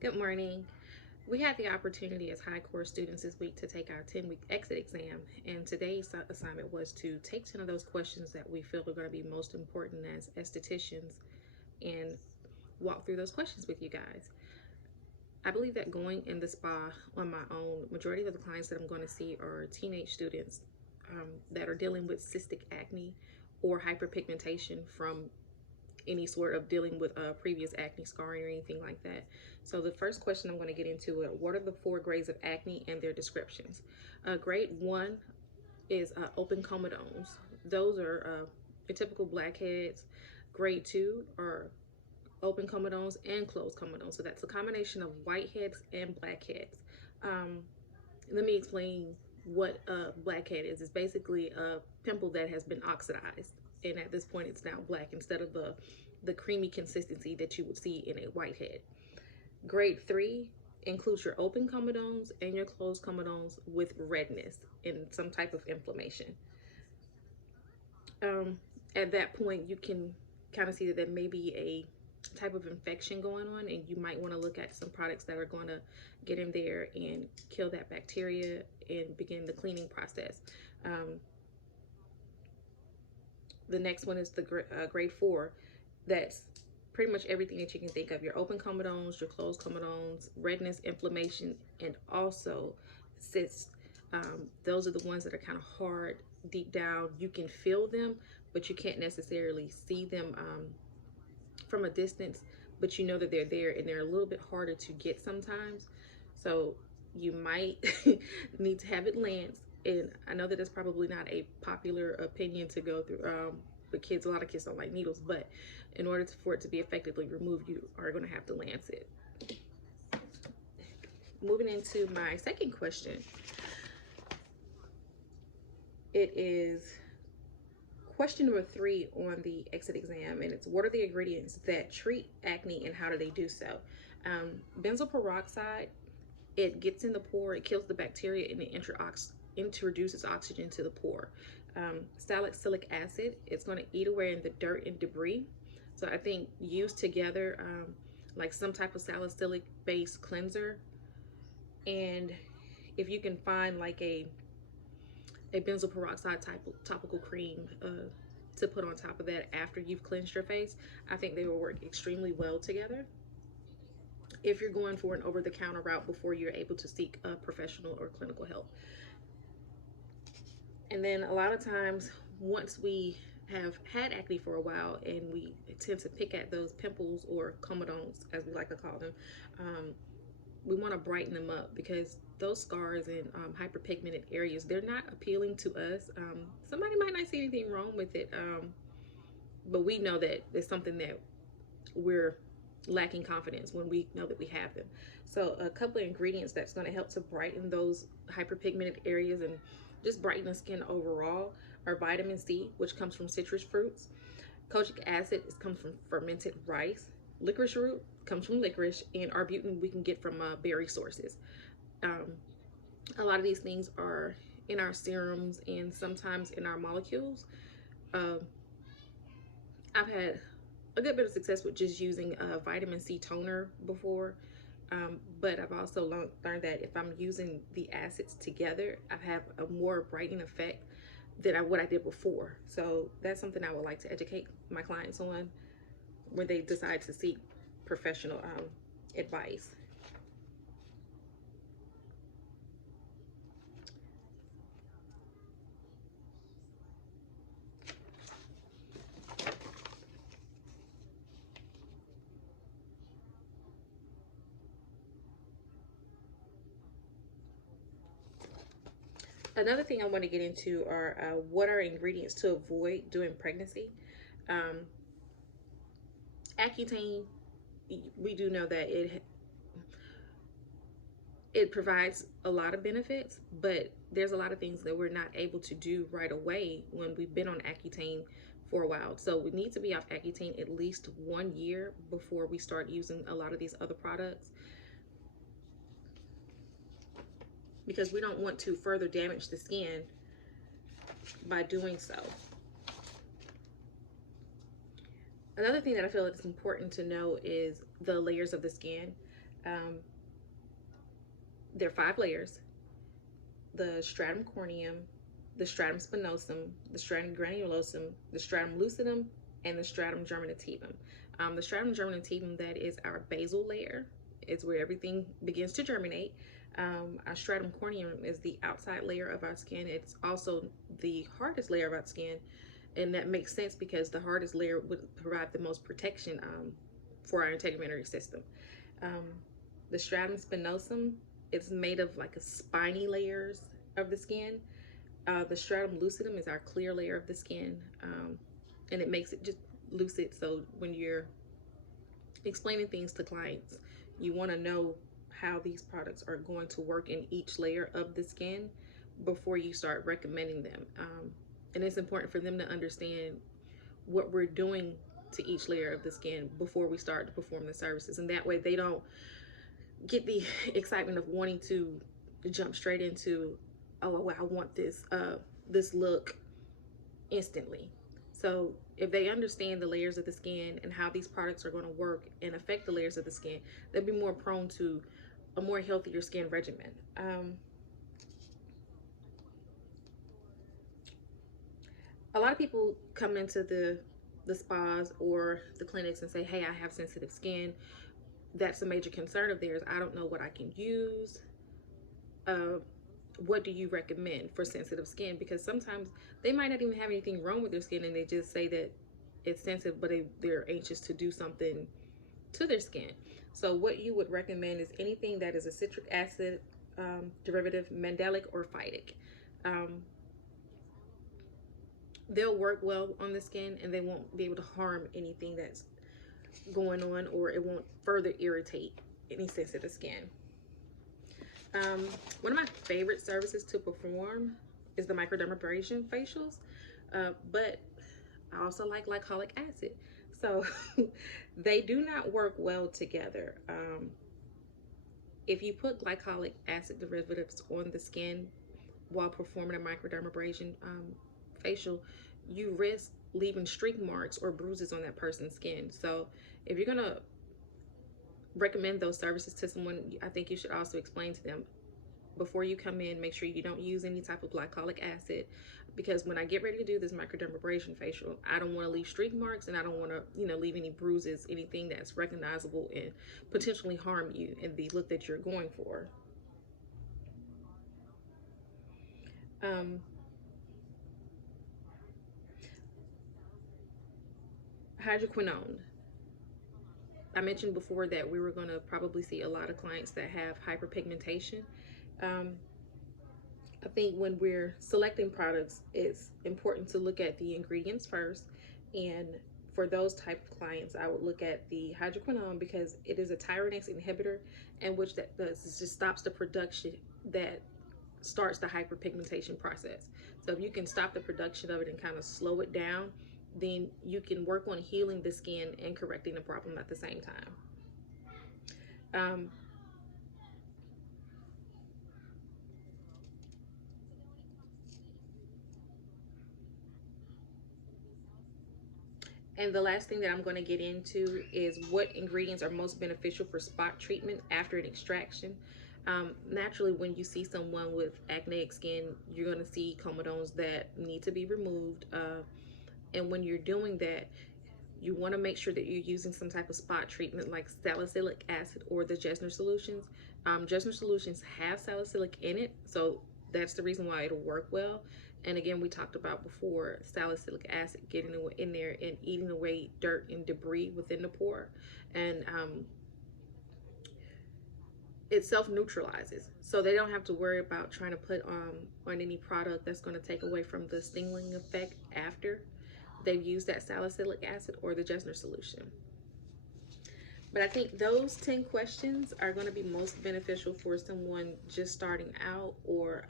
Good morning. We had the opportunity as high core students this week to take our 10-week exit exam, and today's assignment was to take 10 of those questions that we feel are going to be most important as estheticians and walk through those questions with you guys. I believe that going in the spa on my own, majority of the clients that I'm going to see are teenage students that are dealing with cystic acne or hyperpigmentation from any sort of dealing with previous acne scarring or anything like that. So the first question I'm going to get into it, what are the 4 grades of acne and their descriptions? Grade 1 is open comedones. Those are your typical blackheads. Grade 2 are open comedones and closed comedones. So that's a combination of whiteheads and blackheads. Um, Let me explain what a blackhead is. It's basically a pimple that has been oxidized, and at this point it's now black instead of the creamy consistency that you would see in a whitehead. Grade 3 includes your open comedones and your closed comedones with redness and some type of inflammation. um, at that point you can kind of see that there may be a type of infection going on, and you might want to look at some products that are going to get in there and kill that bacteria and begin the cleaning process. um, the next one is the grade 4. That's pretty much everything that you can think of: your open comedones, your closed comedones, redness, inflammation, and also cysts. Those are the ones that are kind of hard deep down. You can feel them, but you can't necessarily see them from a distance, but you know that they're there, and they're a little bit harder to get sometimes. So you might need to have it lanced. And I know that it's probably not a popular opinion to go through. But kids, a lot of kids don't like needles, but in order for it to be effectively removed, you are going to have to lance it. Moving into my second question, it is question number 3 on the exit exam, and it's what are the ingredients that treat acne and how do they do so? Benzoyl peroxide, it gets in the pore, it kills the bacteria, and it introduces oxygen to the pore. Salicylic acid, it's going to eat away in the dirt and debris. So I think used together, like some type of salicylic based cleanser, and if you can find like a benzoyl peroxide type topical cream to put on top of that after you've cleansed your face, I think they will work extremely well together if you're going for an over-the-counter route before you're able to seek professional or clinical help. And then a lot of times, once we have had acne for a while and we tend to pick at those pimples or comedones, as we like to call them, we want to brighten them up because those scars and hyperpigmented areas, they're not appealing to us. Somebody might not see anything wrong with it, but we know that it's something that we're lacking confidence when we know that we have them. So a couple of ingredients that's going to help to brighten those hyperpigmented areas and just brighten the skin overall are vitamin C, which comes from citrus fruits. Kojic acid comes from fermented rice. Licorice root comes from licorice, and arbutin we can get from berry sources. Um, a lot of these things are in our serums and sometimes in our molecules. Um, I've had a good bit of success with just using a vitamin C toner before, but I've also learned that if I'm using the acids together, I have a more brightening effect than what I did before. So that's something I would like to educate my clients on when they decide to seek professional advice. Another thing I want to get into are what are ingredients to avoid during pregnancy. Um, Accutane, we do know that it provides a lot of benefits, but there's a lot of things that we're not able to do right away when we've been on Accutane for a while. So we need to be off Accutane at least 1 year before we start using a lot of these other products, because we don't want to further damage the skin by doing so. Another thing that I feel it's important to know is the layers of the skin. There are 5 layers: the stratum corneum, the stratum spinosum, the stratum granulosum, the stratum lucidum, and the stratum germinativum. The stratum germinativum, that is our basal layer, is where everything begins to germinate. Our stratum corneum is the outside layer of our skin. It's also the hardest layer of our skin, and that makes sense because the hardest layer would provide the most protection for our integumentary system. Um, the stratum spinosum, it's made of like a spiny layers of the skin. The stratum lucidum is our clear layer of the skin, and it makes it just lucid. So when you're explaining things to clients, you want to know how these products are going to work in each layer of the skin before you start recommending them. And it's important for them to understand what we're doing to each layer of the skin before we start to perform the services, and that way they don't get the excitement of wanting to jump straight into, oh well, I want this look instantly. So if they understand the layers of the skin and how these products are going to work and affect the layers of the skin, they'll be more prone to a more healthier skin regimen. A lot of people come into the spas or the clinics and say, hey, I have sensitive skin. That's a major concern of theirs. I don't know what I can use. What do you recommend for sensitive skin? Because sometimes they might not even have anything wrong with their skin and they just say that it's sensitive, but they're anxious to do something to their skin. So what you would recommend is anything that is a citric acid derivative, mandelic or phytic. They'll work well on the skin and they won't be able to harm anything that's going on, or it won't further irritate any sensitive skin. One of my favorite services to perform is the microdermabrasion facials, but I also like glycolic acid. So they do not work well together. If you put glycolic acid derivatives on the skin while performing a microdermabrasion facial, you risk leaving streak marks or bruises on that person's skin. So if you're gonna recommend those services to someone, I think you should also explain to them before you come in, make sure you don't use any type of glycolic acid, because when I get ready to do this microdermabrasion facial, I don't want to leave streak marks and I don't want to, leave any bruises, anything that's recognizable and potentially harm you in the look that you're going for. Hydroquinone. I mentioned before that we were going to probably see a lot of clients that have hyperpigmentation. I think when we're selecting products, it's important to look at the ingredients first. And for those type of clients, I would look at the hydroquinone because it is a tyrosine inhibitor, and which that does is just stops the production that starts the hyperpigmentation process. So if you can stop the production of it and kind of slow it down, then you can work on healing the skin and correcting the problem at the same time. And the last thing that I'm going to get into is what ingredients are most beneficial for spot treatment after an extraction. Naturally, when you see someone with acneic skin, you're going to see comedones that need to be removed. And when you're doing that, you want to make sure that you're using some type of spot treatment like salicylic acid or the Jesner solutions. Jesner solutions have salicylic in it, so that's the reason why it'll work well. And again, we talked about before, salicylic acid getting in there and eating away dirt and debris within the pore. And it self-neutralizes, so they don't have to worry about trying to put on any product that's going to take away from the stinging effect after they've used that salicylic acid or the Jesner solution. But I think those 10 questions are going to be most beneficial for someone just starting out or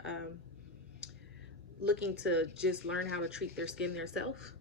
looking to just learn how to treat their skin themselves.